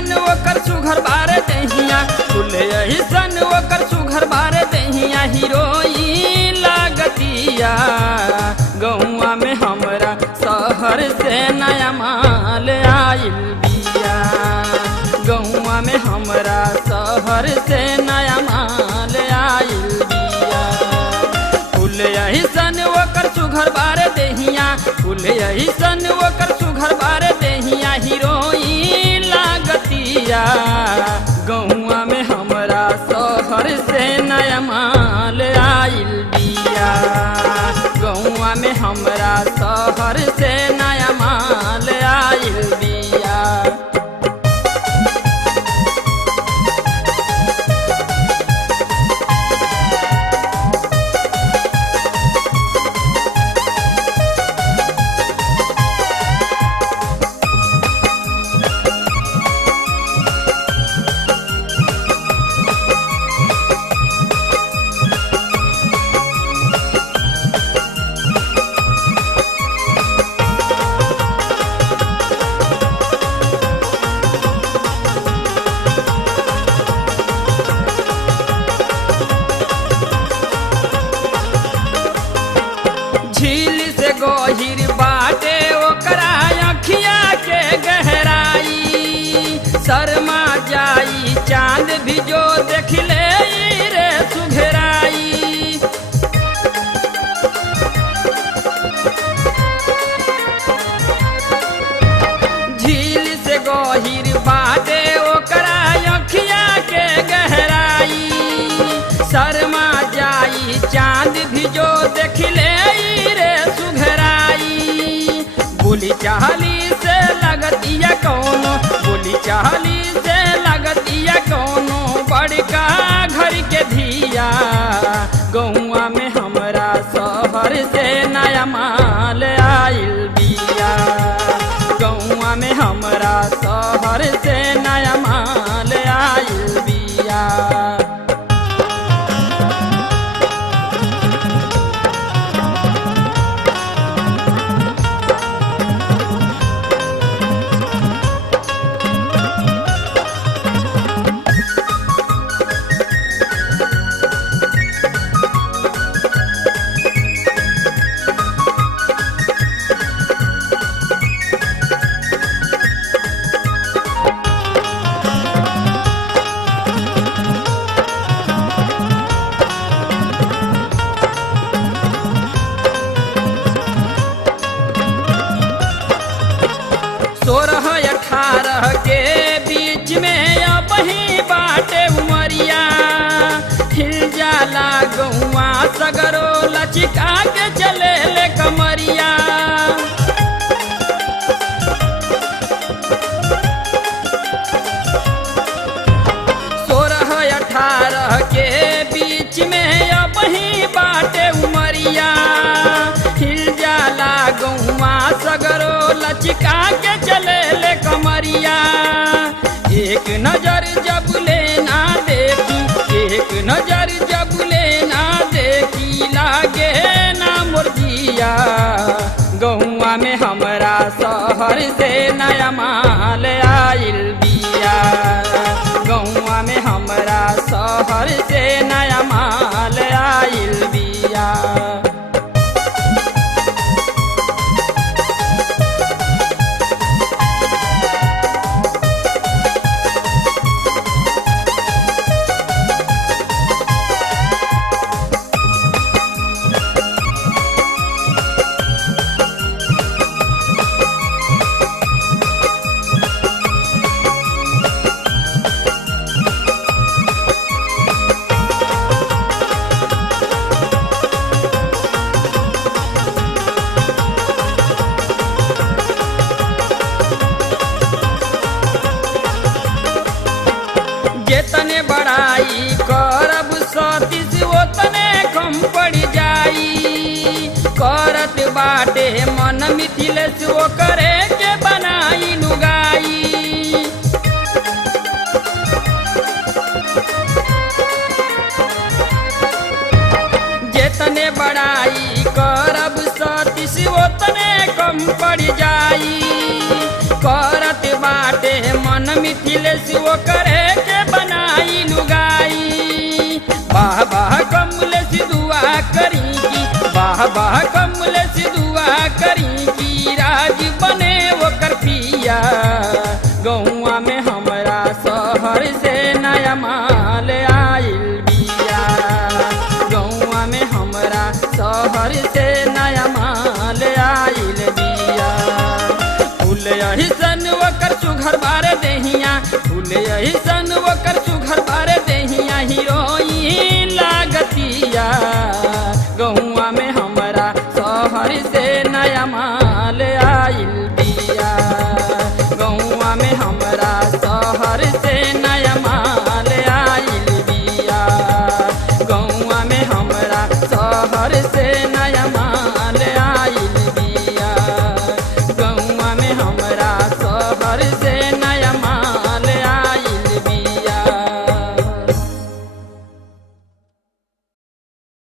सन ओकर सुघर बारे दहिया फूल यही सन ओकर सुघर बारे दहिया हीरोइन लागतिया गौआ में हमरा शहर से नया माल आइल बिया गौआ में हमरा शहर से नया माल आइल बिया फूल यही सन ओकर सुघर बारे दहिया फूल यही सन ओकर सुघर बारे दहिया हीरोइन लागतिया गौआ में हमरा शहर से नया माल आइल बिया गौआ में हमरा शहर से नया माल आइल बिया झील से गहिर बाटे ओकरा अखिया के गहराई शर्मा जाई चांद भी जो देख ले रे सुघराई झील से गहिर बाटे ओकरा अखिया के गहराई शर्मा जाई चांद भी जो देख ले रे सुघराई बोली चाहली से लगतिया कौनो बोली चाहली से लगतिया कौनो बड़का घर के धिया गौआ में हमरा शहर से नया माल आइल बिया गौआ में हमरा शहर से नया माल आइल बिया सोरह 18 के बीच में अब ही बाटे उमरिया हिल जाला गौआ सगरो लचिका के चले ले कमरिया सोरह 18 के बीच में अब ही बाटे उमरिया हिल जाला गौआ सगरो लचिका के चले ले कमरिया एक नजर जब लेना देखी एक नजर जब लेना देखी लागे ना मुर्जिया गौआ में हमरा शहर से नया माल आइल बिया गौआ में हमरा शहर से नया माल आइल बिया जेतने बड़ाई करब सतीश ओतने कम पड़ जाई करत बाटे मन मिथिलेश ओकरे के बनाई लुगाई जेतने बड़ाई करब सतीश ओतने कम पड़ जाई करत बाटे मन मिथिलेश अखिलेश वो करे के बनाई लुगाई। वाह वाह कमलेश दुआ करी की, वाह वाह कमलेश दुआ करी की राज बने वो कर पिया। गौआ में हमरा शहर से नया माल आइल बिया, गौआ में हमरा शहर से नया माल आइल बिया। फूल यही सन वकर सुघर बारे देहिया, फूल यही सन वकर सुघर बारे देहिया, हीरोइन लागतिया।